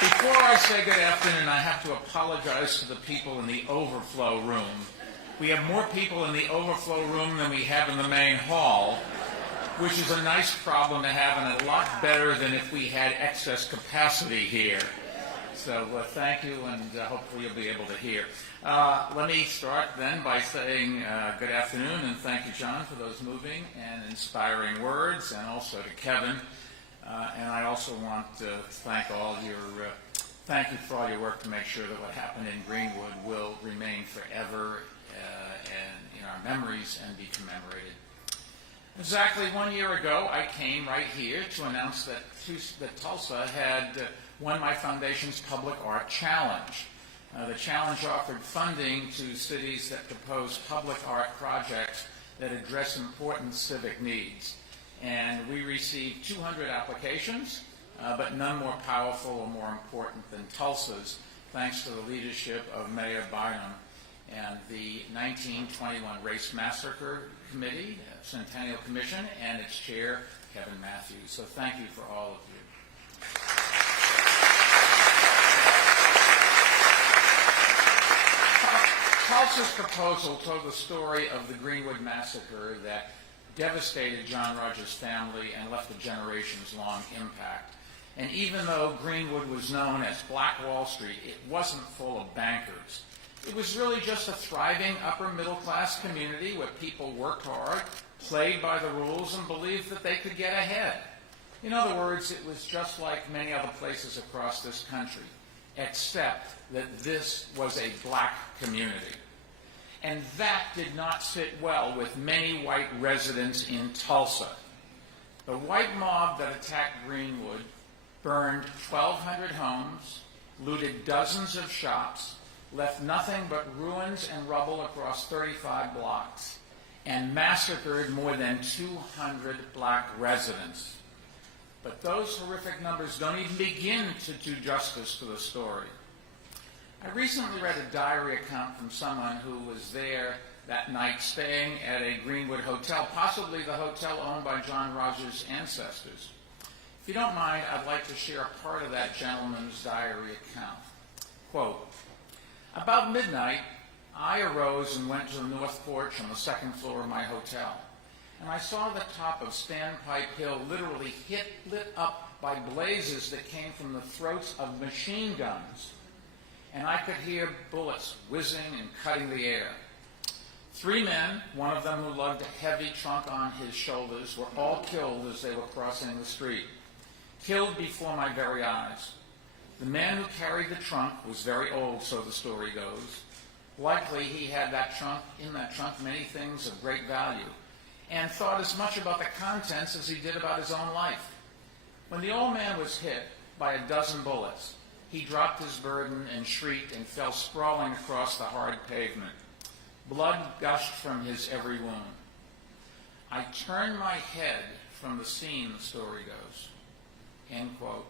Before I say good afternoon, I have to apologize to the people in the overflow room. We have more people in the overflow room than we have in the main hall, which is a nice problem to have and a lot better than if we had excess capacity here. So thank you, and hopefully you'll be able to hear. Let me start then by saying good afternoon, and thank you, John, for those moving and inspiring words, and also to Kevin. And I also want to thank thank you for all your work to make sure that what happened in Greenwood will remain forever and in our memories and be commemorated. Exactly 1 year ago, I came right here to announce that Tulsa had won my foundation's Public Art Challenge. The challenge offered funding to cities that propose public art projects that address important civic needs. And we received 200 applications, but none more powerful or more important than Tulsa's, thanks to the leadership of Mayor Bynum and the 1921 Race Massacre Committee, Centennial Commission, and its chair, Kevin Matthews. So thank you for all of you. Tulsa's proposal told the story of the Greenwood Massacre that devastated John Rogers' family and left a generations-long impact. And even though Greenwood was known as Black Wall Street, it wasn't full of bankers. It was really just a thriving upper-middle-class community where people worked hard, played by the rules, and believed that they could get ahead. In other words, it was just like many other places across this country, except that this was a black community. And that did not sit well with many white residents in Tulsa. The white mob that attacked Greenwood burned 1,200 homes, looted dozens of shops, left nothing but ruins and rubble across 35 blocks, and massacred more than 200 black residents. But those horrific numbers don't even begin to do justice to the story. I recently read a diary account from someone who was there that night staying at a Greenwood hotel, possibly the hotel owned by John Rogers' ancestors. If you don't mind, I'd like to share a part of that gentleman's diary account. Quote, "About midnight, I arose and went to the north porch on the second floor of my hotel, and I saw the top of Standpipe Hill literally lit up by blazes that came from the throats of machine guns, and I could hear bullets whizzing and cutting the air. 3 men, one of them who lugged a heavy trunk on his shoulders, were all killed as they were crossing the street, killed before my very eyes. The man who carried the trunk was very old, so the story goes. Likely he had in that trunk many things of great value, and thought as much about the contents as he did about his own life. When the old man was hit by a dozen bullets, he dropped his burden and shrieked and fell sprawling across the hard pavement. Blood gushed from his every wound. I turned my head from the scene," the story goes. End quote.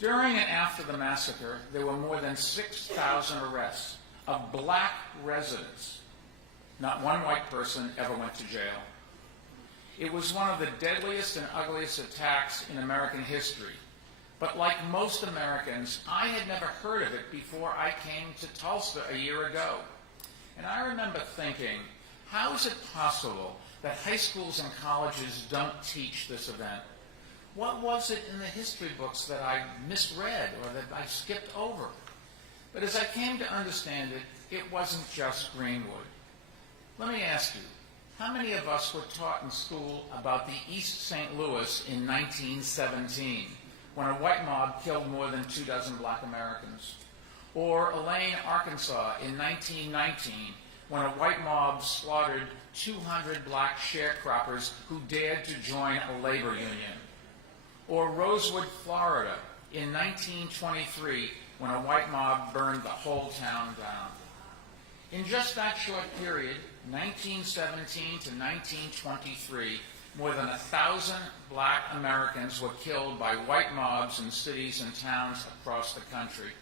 During and after the massacre, there were more than 6,000 arrests of black residents. Not one white person ever went to jail. It was one of the deadliest and ugliest attacks in American history. But like most Americans, I had never heard of it before I came to Tulsa a year ago. And I remember thinking, how is it possible that high schools and colleges don't teach this event? What was it in the history books that I misread or that I skipped over? But as I came to understand it, it wasn't just Greenwood. Let me ask you, how many of us were taught in school about the East St. Louis in 1917, when a white mob killed more than 24 black Americans? Or Elaine, Arkansas in 1919, when a white mob slaughtered 200 black sharecroppers who dared to join a labor union? Or Rosewood, Florida in 1923, when a white mob burned the whole town down? In just that short period, 1917 to 1923, more than 1,000 black Americans were killed by white mobs in cities and towns across the country.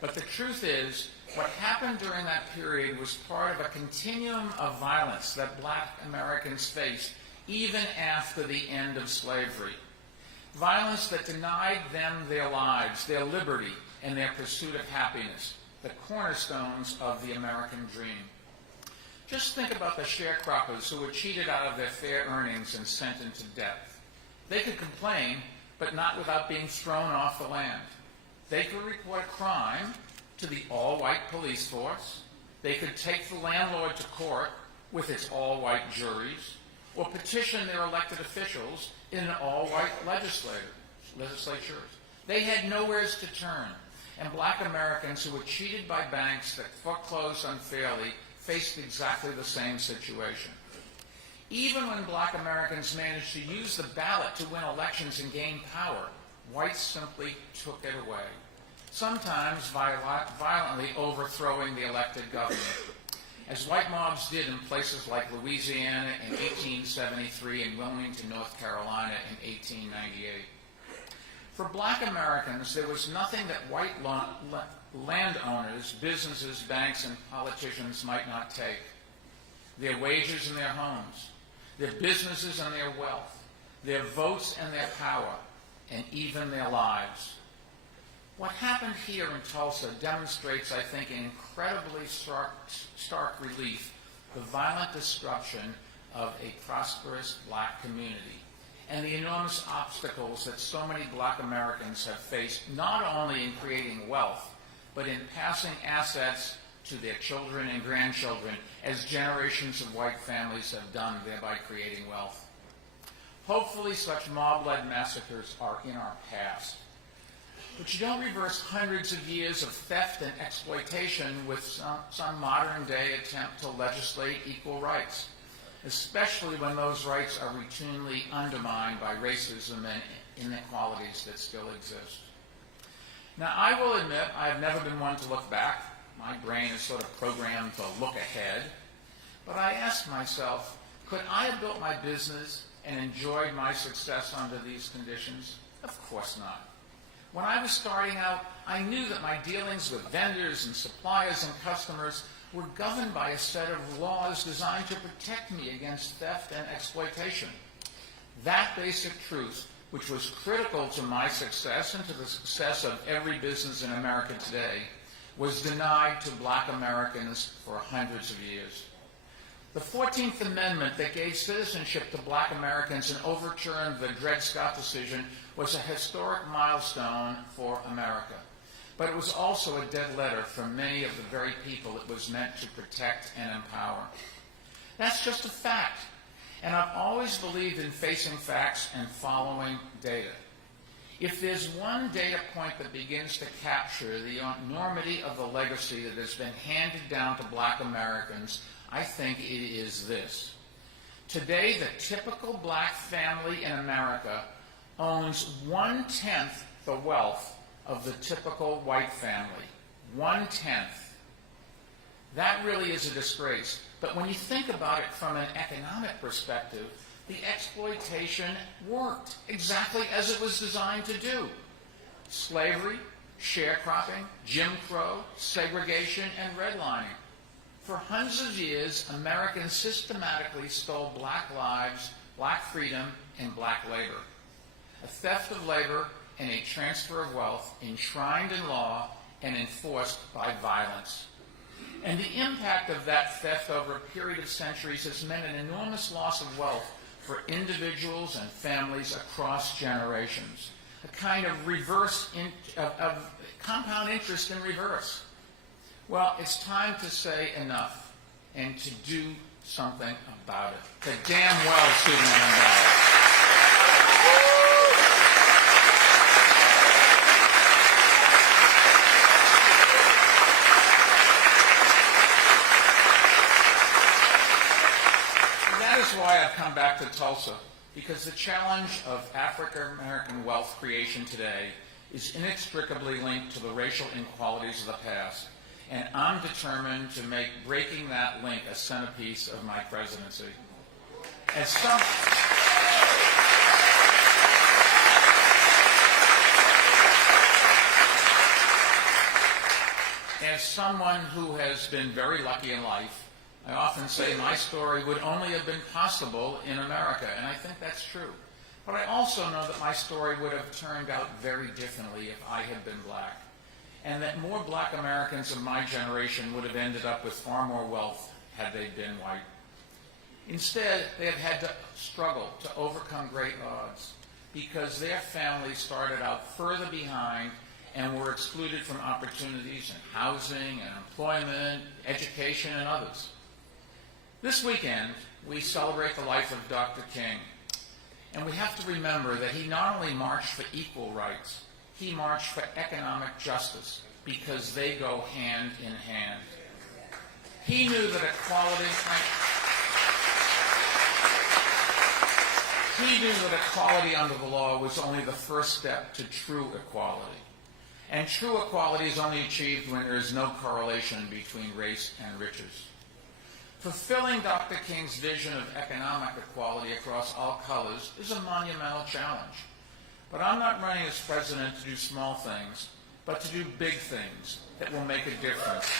But the truth is, what happened during that period was part of a continuum of violence that black Americans faced even after the end of slavery. violence that denied them their lives, their liberty, and their pursuit of happiness, the cornerstones of the American dream. Just think about the sharecroppers who were cheated out of their fair earnings and sent into debt. They could complain, but not without being thrown off the land. They could report a crime to the all-white police force. They could take the landlord to court with its all-white juries, or petition their elected officials in an all-white legislatures. They had nowhere to turn, and black Americans who were cheated by banks that foreclosed unfairly faced exactly the same situation. Even when black Americans managed to use the ballot to win elections and gain power, whites simply took it away, sometimes violently overthrowing the elected government, as white mobs did in places like Louisiana in 1873 and Wilmington, North Carolina in 1898. For black Americans, there was nothing that white landowners, businesses, banks, and politicians might not take. Their wages and their homes, their businesses and their wealth, their votes and their power, and even their lives. What happened here in Tulsa demonstrates, I think, in incredibly stark relief the violent destruction of a prosperous black community and the enormous obstacles that so many black Americans have faced, not only in creating wealth, but in passing assets to their children and grandchildren, as generations of white families have done, thereby creating wealth. Hopefully, such mob-led massacres are in our past. But you don't reverse hundreds of years of theft and exploitation with some modern-day attempt to legislate equal rights, especially when those rights are routinely undermined by racism and inequalities that still exist. Now, I will admit I have never been one to look back. My brain is sort of programmed to look ahead. But I ask myself, could I have built my business and enjoyed my success under these conditions? Of course not. When I was starting out, I knew that my dealings with vendors and suppliers and customers were governed by a set of laws designed to protect me against theft and exploitation. That basic truth, which was critical to my success and to the success of every business in America today, was denied to black Americans for hundreds of years. The 14th Amendment that gave citizenship to black Americans and overturned the Dred Scott decision was a historic milestone for America. But it was also a dead letter for many of the very people it was meant to protect and empower. That's just a fact. And I've always believed in facing facts and following data. If there's one data point that begins to capture the enormity of the legacy that has been handed down to black Americans, I think it is this. Today, the typical black family in America owns 1/10 the wealth of the typical white family. 1/10. That really is a disgrace. But when you think about it from an economic perspective, the exploitation worked exactly as it was designed to do. Slavery, sharecropping, Jim Crow, segregation, and redlining. For hundreds of years, Americans systematically stole black lives, black freedom, and black labor. A theft of labor and a transfer of wealth enshrined in law and enforced by violence. And the impact of that theft over a period of centuries has meant an enormous loss of wealth for individuals and families across generations. A kind of of compound interest in reverse. Well, it's time to say enough and to do something about it. The damn well student on ballot. That is why I've come back to Tulsa, because the challenge of African American wealth creation today is inextricably linked to the racial inequalities of the past. And I'm determined to make breaking that link a centerpiece of my presidency. As someone who has been very lucky in life, I often say my story would only have been possible in America, and I think that's true. But I also know that my story would have turned out very differently if I had been black, and that more black Americans of my generation would have ended up with far more wealth had they been white. Instead, they have had to struggle to overcome great odds because their families started out further behind and were excluded from opportunities in housing and employment, education, and others. This weekend, we celebrate the life of Dr. King. And we have to remember that he not only marched for equal rights, he marched for economic justice because they go hand in hand. He knew that equality under the law was only the first step to true equality. And true equality is only achieved when there is no correlation between race and riches. Fulfilling Dr. King's vision of economic equality across all colors is a monumental challenge. But I'm not running as president to do small things, but to do big things that will make a difference.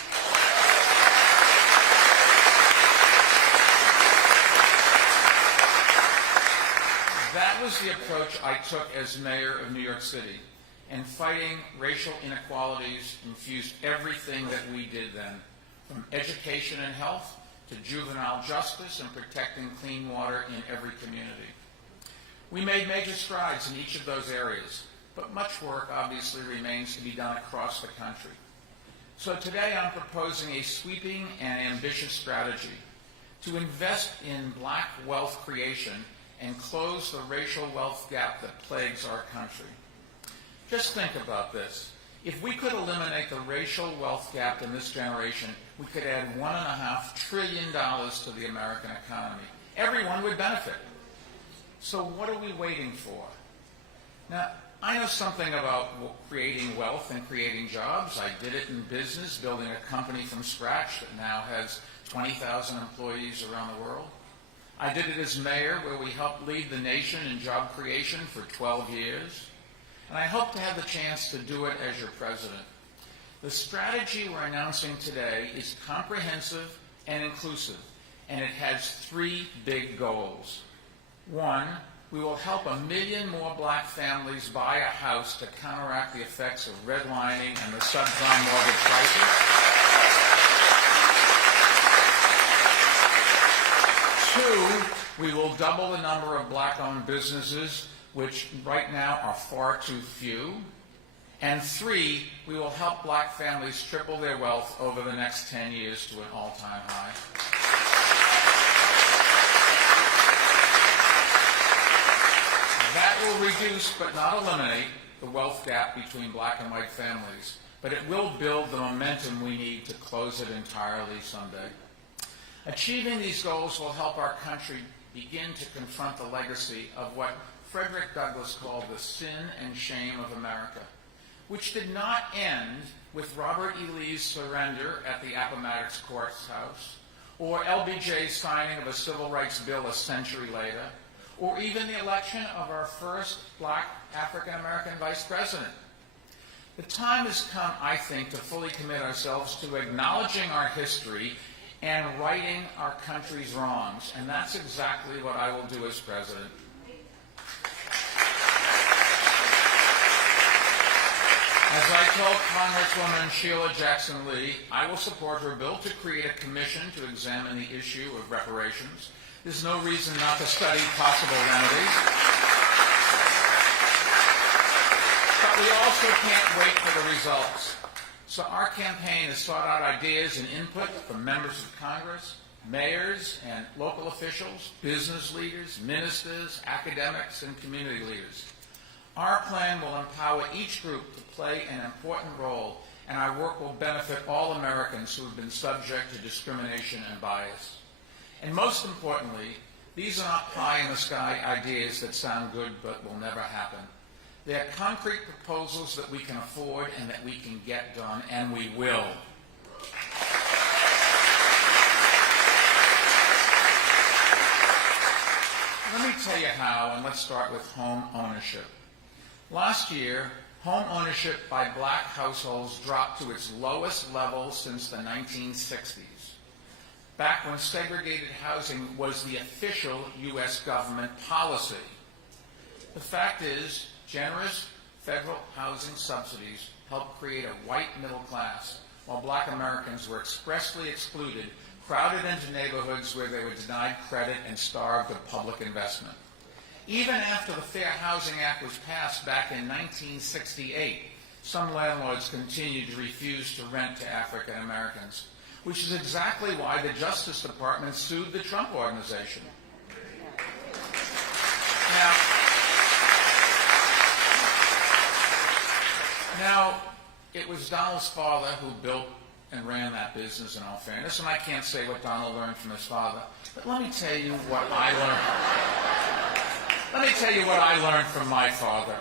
That was the approach I took as mayor of New York City, and fighting racial inequalities infused everything that we did then, from education and health to juvenile justice and protecting clean water in every community. We made major strides in each of those areas, but much work obviously remains to be done across the country. So today I'm proposing a sweeping and ambitious strategy to invest in black wealth creation and close the racial wealth gap that plagues our country. Just think about this. If we could eliminate the racial wealth gap in this generation, we could add $1.5 trillion to the American economy. Everyone would benefit. So what are we waiting for? Now, I know something about creating wealth and creating jobs. I did it in business, building a company from scratch that now has 20,000 employees around the world. I did it as mayor, where we helped lead the nation in job creation for 12 years. And I hope to have the chance to do it as your president. The strategy we're announcing today is comprehensive and inclusive, and it has 3 big goals. 1, we will help 1 million more black families buy a house to counteract the effects of redlining and the subprime mortgage crisis. 2, we will double the number of black-owned businesses, which right now are far too few. And 3, we will help black families triple their wealth over the next 10 years to an all-time high. That will reduce, but not eliminate, the wealth gap between black and white families, but it will build the momentum we need to close it entirely someday. Achieving these goals will help our country begin to confront the legacy of what Frederick Douglass called the sin and shame of America, which did not end with Robert E. Lee's surrender at the Appomattox Courthouse, or LBJ's signing of a civil rights bill a century later, or even the election of our first black African-American vice president. The time has come, I think, to fully commit ourselves to acknowledging our history and righting our country's wrongs, and that's exactly what I will do as president. As I told Congresswoman Sheila Jackson Lee, I will support her bill to create a commission to examine the issue of reparations. There's no reason not to study possible remedies. But we also can't wait for the results. So our campaign has sought out ideas and input from members of Congress, mayors and local officials, business leaders, ministers, academics, and community leaders. Our plan will empower each group to play an important role, and our work will benefit all Americans who have been subject to discrimination and bias. And most importantly, these are not pie-in-the-sky ideas that sound good but will never happen. They are concrete proposals that we can afford and that we can get done, and we will. Let me tell you how, and let's start with home ownership. Last year, home ownership by black households dropped to its lowest level since the 1960s, back when segregated housing was the official U.S. government policy. The fact is, generous federal housing subsidies helped create a white middle class, while black Americans were expressly excluded, crowded into neighborhoods where they were denied credit and starved of public investment. Even after the Fair Housing Act was passed back in 1968, some landlords continued to refuse to rent to African Americans, which is exactly why the Justice Department sued the Trump Organization. Now, it was Donald's father who built and ran that business, in all fairness, and I can't say what Donald learned from his father, but let me tell you what I learned. Let me tell you what I learned from my father.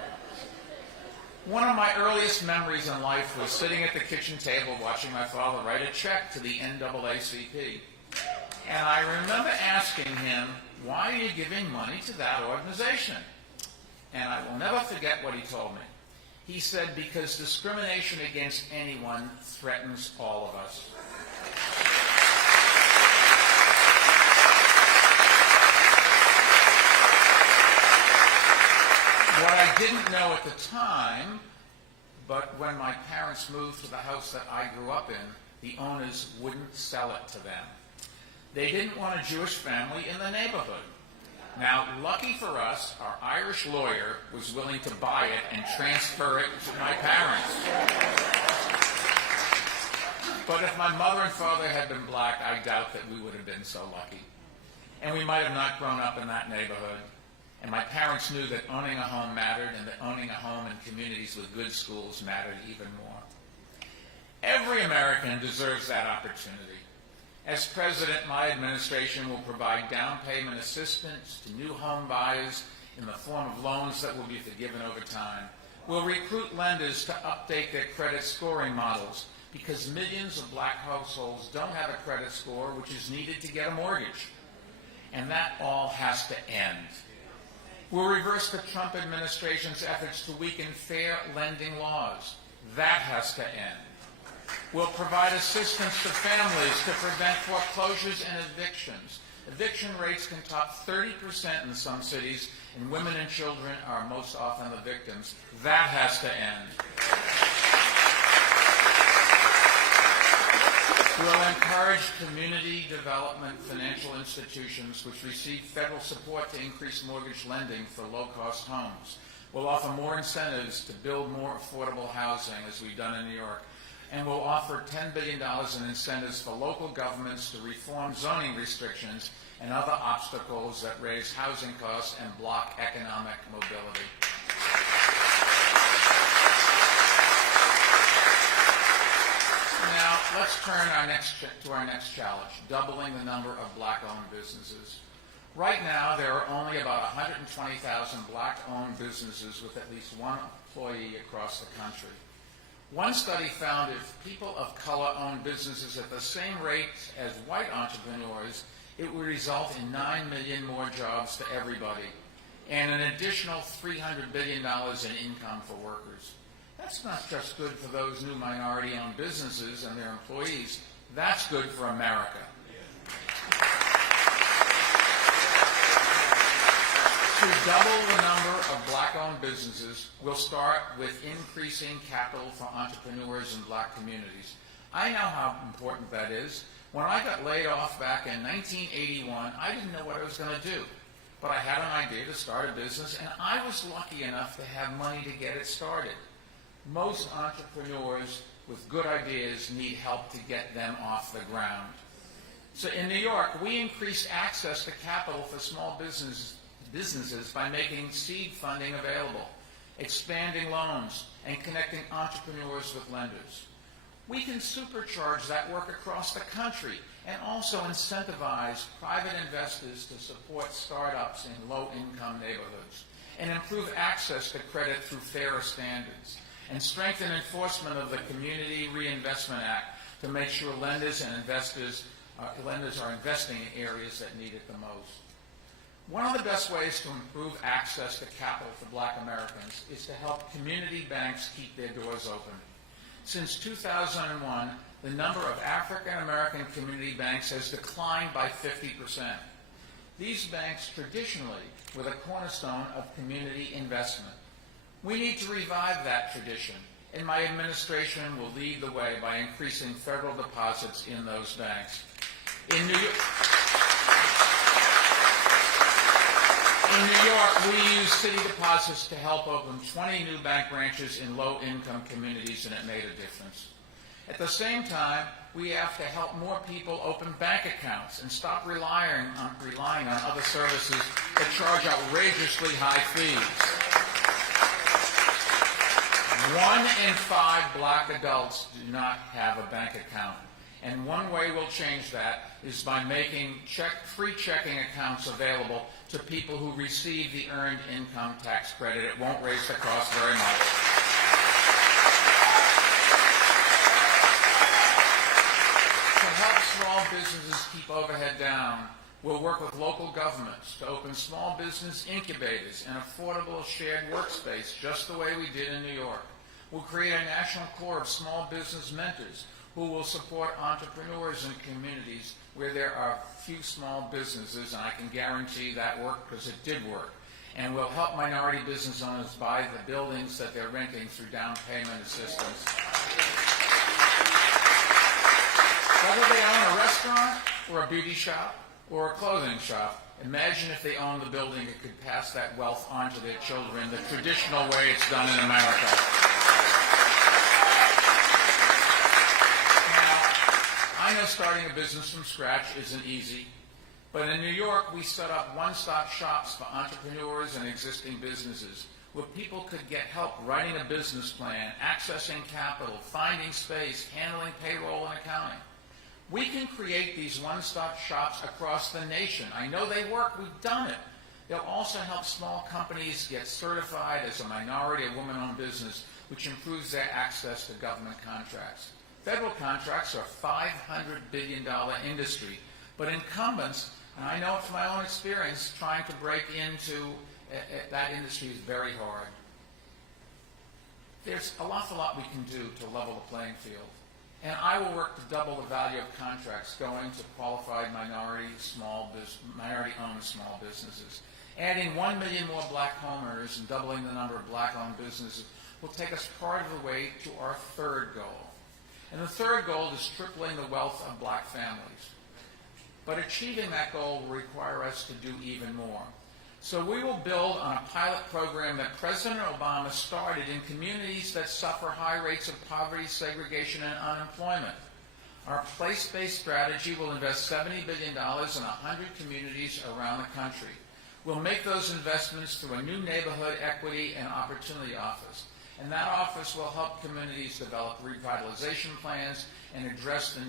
One of my earliest memories in life was sitting at the kitchen table watching my father write a check to the NAACP. And I remember asking him, "Why are you giving money to that organization?" And I will never forget what he told me. He said, "Because discrimination against anyone threatens all of us." What I didn't know at the time, but when my parents moved to the house that I grew up in, the owners wouldn't sell it to them. They didn't want a Jewish family in the neighborhood. Now, lucky for us, our Irish lawyer was willing to buy it and transfer it to my parents. But if my mother and father had been black, I doubt that we would have been so lucky. And we might have not grown up in that neighborhood. And my parents knew that owning a home mattered, and that owning a home in communities with good schools mattered even more. Every American deserves that opportunity. As president, my administration will provide down payment assistance to new home buyers in the form of loans that will be forgiven over time. We'll recruit lenders to update their credit scoring models, because millions of black households don't have a credit score which is needed to get a mortgage. And that all has to end. We'll reverse the Trump administration's efforts to weaken fair lending laws. That has to end. We'll provide assistance to families to prevent foreclosures and evictions. Eviction rates can top 30% in some cities, and women and children are most often the victims. That has to end. We'll encourage community development financial institutions which receive federal support to increase mortgage lending for low-cost homes. We'll offer more incentives to build more affordable housing, as we've done in New York. And we'll offer $10 billion in incentives for local governments to reform zoning restrictions and other obstacles that raise housing costs and block economic mobility. Now, let's turn to our next challenge, doubling the number of black-owned businesses. Right now, there are only about 120,000 black-owned businesses with at least one employee across the country. One study found if people of color owned businesses at the same rate as white entrepreneurs, it would result in 9 million more jobs to everybody and an additional $300 billion in income for workers. That's not just good for those new minority-owned businesses and their employees. That's good for America. To double the number of black-owned businesses, we'll start with increasing capital for entrepreneurs in black communities. I know how important that is. When I got laid off back in 1981, I didn't know what I was going to do. But I had an idea to start a business, and I was lucky enough to have money to get it started. Most entrepreneurs with good ideas need help to get them off the ground. So in New York, we increased access to capital for small businesses by making seed funding available, expanding loans, and connecting entrepreneurs with lenders. We can supercharge that work across the country and also incentivize private investors to support startups in low-income neighborhoods and improve access to credit through fairer standards and strengthen enforcement of the Community Reinvestment Act to make sure lenders are investing in areas that need it the most. One of the best ways to improve access to capital for black Americans is to help community banks keep their doors open. Since 2001, the number of African American community banks has declined by 50%. these banks traditionally were the cornerstone of community investment. We need to revive that tradition, and my administration will lead the way by increasing federal deposits in those banks. In New York, we use city deposits to help open 20 new bank branches in low-income communities, and it made a difference. At the same time, we have to help more people open bank accounts and stop relying on other services that charge outrageously high fees. 1 in 5 black adults do not have a bank account. And one way we'll change that is by making free checking accounts available to people who receive the Earned Income Tax Credit. It won't raise the cost very much. To help small businesses keep overhead down, we'll work with local governments to open small business incubators and affordable shared workspace, just the way we did in New York. We'll create a national corps of small business mentors who will support entrepreneurs in communities where there are few small businesses, and I can guarantee that worked because it did work. And we'll help minority business owners buy the buildings that they're renting through down payment assistance. Whether they own a restaurant or a beauty shop or a clothing shop, imagine if they owned the building and could pass that wealth on to their children the traditional way it's done in America. I know starting a business from scratch isn't easy, but in New York, we set up one-stop shops for entrepreneurs and existing businesses where people could get help writing a business plan, accessing capital, finding space, handling payroll and accounting. We can create these one-stop shops across the nation. I know they work. We've done it. They'll also help small companies get certified as a minority or woman-owned business, which improves their access to government contracts. Federal contracts are a $500 billion industry, but incumbents, and I know it from my own experience, trying to break into that industry is very hard. There's an awful lot we can do to level the playing field, and I will work to double the value of contracts going to qualified minority-owned small businesses. Adding 1 million more black homeowners and doubling the number of black-owned businesses will take us part of the way to our third goal. And the third goal is tripling the wealth of black families. But achieving that goal will require us to do even more. So we will build on a pilot program that President Obama started in communities that suffer high rates of poverty, segregation, and unemployment. Our place-based strategy will invest $70 billion in 100 communities around the country. We'll make those investments through a new neighborhood equity and opportunity office. And that office will help communities develop revitalization plans and address the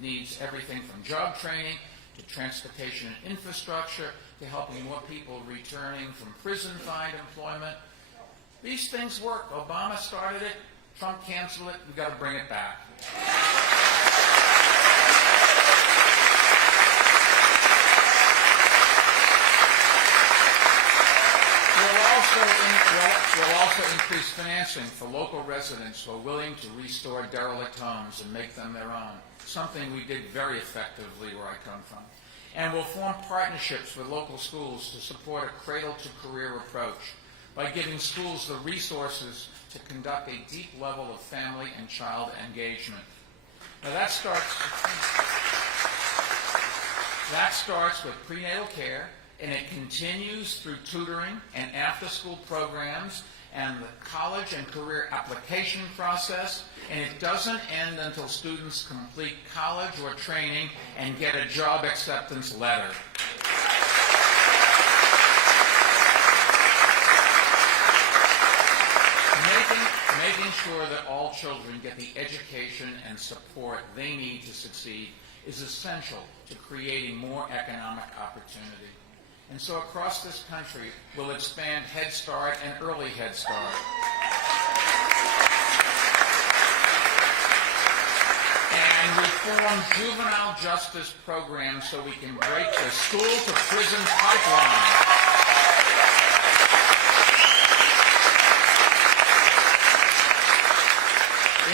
needs everything from job training to transportation and infrastructure to helping more people returning from prison find employment. These things work. Obama started it. Trump canceled it. We've got to bring it back. We'll also increase financing for local residents who are willing to restore derelict homes and make them their own, something we did very effectively where I come from. And we'll form partnerships with local schools to support a cradle-to-career approach by giving schools the resources to conduct a deep level of family and child engagement. Now that starts with prenatal care, and it continues through tutoring and after-school programs and the college and career application process, and it doesn't end until students complete college or training and get a job acceptance letter. Making sure that all children get the education and support they need to succeed is essential to creating more economic opportunity. And so across this country, we'll expand Head Start and Early Head Start. And reform juvenile justice programs so we can break the school-to-prison pipeline.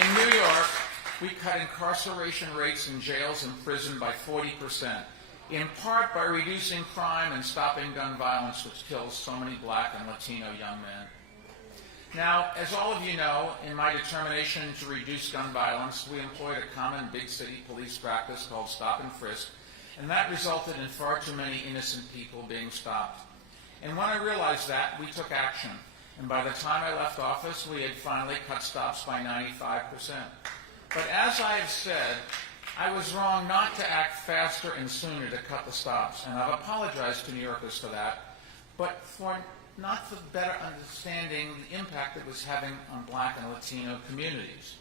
In New York, we cut incarceration rates in jails and prison by 40%. in part by reducing crime and stopping gun violence, which kills so many black and Latino young men. Now, as all of you know, in my determination to reduce gun violence, we employed a common big city police practice called stop and frisk, and that resulted in far too many innocent people being stopped. And when I realized that, we took action. And by the time I left office, we had finally cut stops by 95%. But as I have said, I was wrong not to act faster and sooner to cut the stops, and I've apologized to New Yorkers for that, but not for better understanding the impact it was having on black and Latino communities.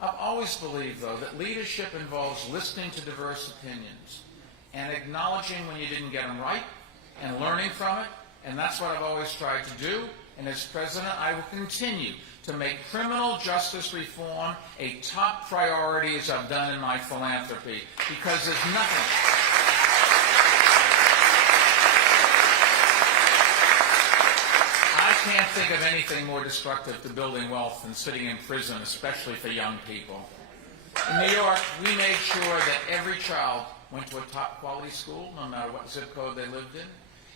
I've always believed, though, that leadership involves listening to diverse opinions and acknowledging when you didn't get them right and learning from it, and that's what I've always tried to do. And as president, I will continue to make criminal justice reform a top priority, as I've done in my philanthropy, because there's nothing. I can't think of anything more destructive to building wealth than sitting in prison, especially for young people. In New York, we made sure that every child went to a top quality school, no matter what zip code they lived in,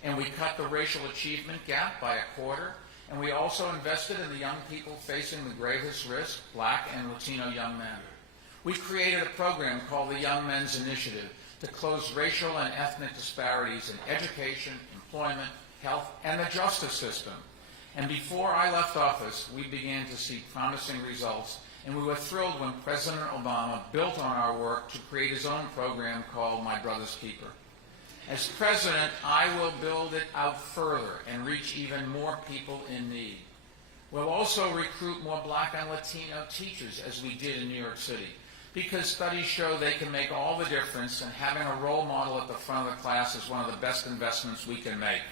and we cut the racial achievement gap by 1/4. And we also invested in the young people facing the greatest risk, black and Latino young men. We created a program called the Young Men's Initiative to close racial and ethnic disparities in education, employment, health, and the justice system. And before I left office, we began to see promising results, and we were thrilled when President Obama built on our work to create his own program called My Brother's Keeper. As president, I will build it out further and reach even more people in need. We'll also recruit more black and Latino teachers, as we did in New York City, because studies show they can make all the difference, and having a role model at the front of the class is one of the best investments we can make.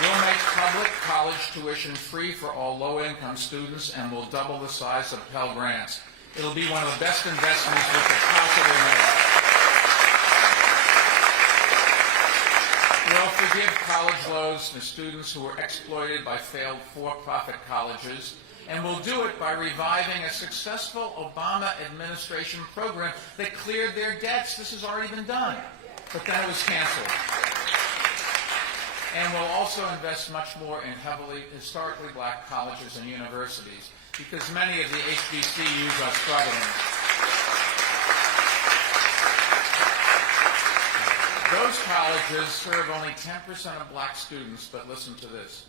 We'll make public college tuition free for all low-income students, and we'll double the size of Pell Grants. It'll be one of the best investments we could possibly make. We'll forgive college loans to students who were exploited by failed for-profit colleges, and we'll do it by reviving a successful Obama administration program that cleared their debts. This has already been done, but then it was canceled. And we'll also invest much more in heavily historically black colleges and universities, because many of the HBCUs are struggling. Those colleges serve only 10% of black students, but listen to this.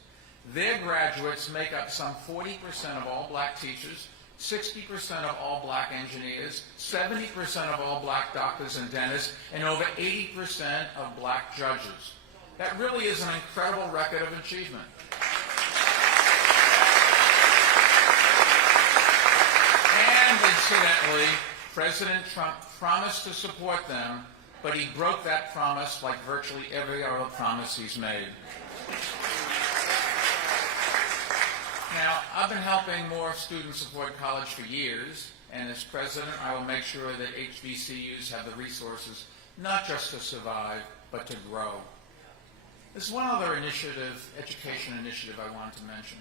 Their graduates make up some 40% of all black teachers, 60% of all black engineers, 70% of all black doctors and dentists, and over 80% of black judges. That really is an incredible record of achievement. And incidentally, President Trump promised to support them, but he broke that promise like virtually every other promise he's made. Now, I've been helping more students afford college for years, and as president, I will make sure that HBCUs have the resources not just to survive, but to grow. There's one other initiative, education initiative, I wanted to mention.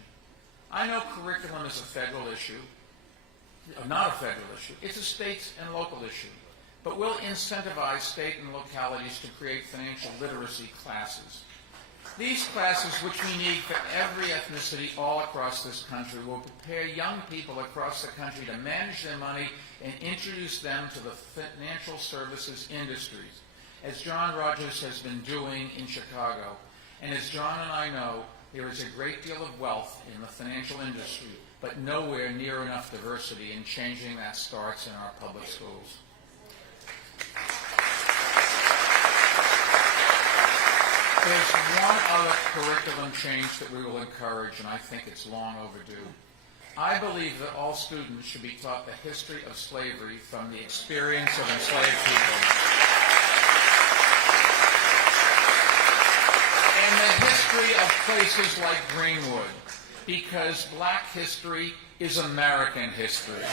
I know curriculum is a federal issue, not a federal issue. It's a state and local issue. But we'll incentivize state and localities to create financial literacy classes. These classes, which we need for every ethnicity all across this country, will prepare young people across the country to manage their money and introduce them to the financial services industries, as John Rogers has been doing in Chicago. And as John and I know, there is a great deal of wealth in the financial industry, but nowhere near enough diversity, and changing that starts in our public schools. There's one other curriculum change that we will encourage, and I think it's long overdue. I believe that all students should be taught the history of slavery from the experience of enslaved people. And the history of places like Greenwood, because black history is American history.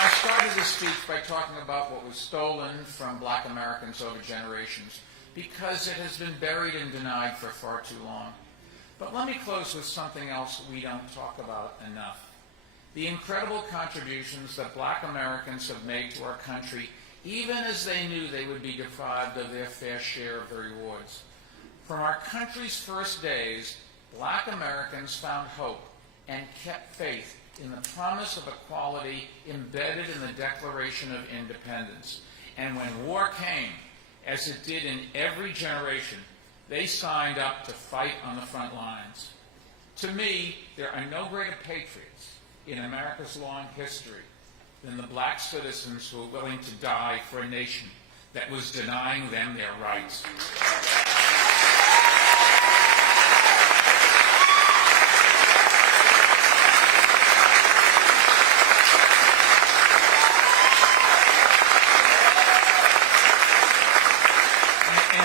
I started this speech by talking about what was stolen from black Americans over generations, because it has been buried and denied for far too long. But let me close with something else we don't talk about enough. The incredible contributions that Black Americans have made to our country, even as they knew they would be deprived of their fair share of the rewards. From our country's first days, Black Americans found hope and kept faith in the promise of equality embedded in the Declaration of Independence. And when war came, as it did in every generation, they signed up to fight on the front lines. To me, there are no greater patriots in America's long history than the Black citizens who were willing to die for a nation that was denying them their rights.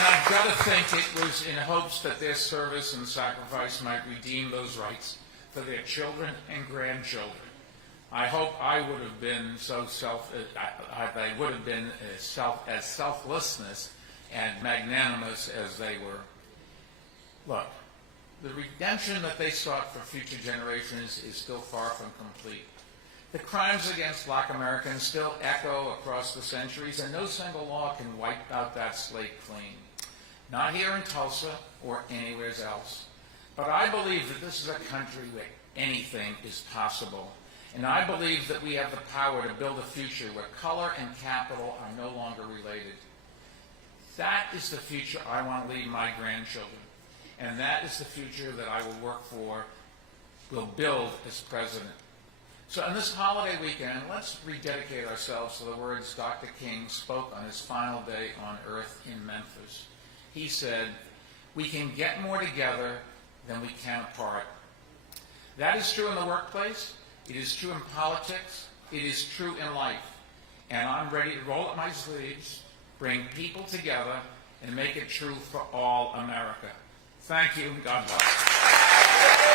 I've got to think it was in hopes that their service and sacrifice might redeem those rights for their children and grandchildren. I hope I would have been as selflessness and magnanimous as they were. Look, the redemption that they sought for future generations is still far from complete. The crimes against Black Americans still echo across the centuries, and no single law can wipe out that slate clean. Not here in Tulsa or anywhere else. But I believe that this is a country where anything is possible. And I believe that we have the power to build a future where color and capital are no longer related. That is the future I want to leave my grandchildren. And that is the future that I will work for, will build as president. So on this holiday weekend, let's rededicate ourselves to the words Dr. King spoke on his final day on Earth in Memphis. He said, "We can get more together than we can apart." That is true in the workplace. It is true in politics. It is true in life. And I'm ready to roll up my sleeves, bring people together, and make it true for all America. Thank you, and God bless.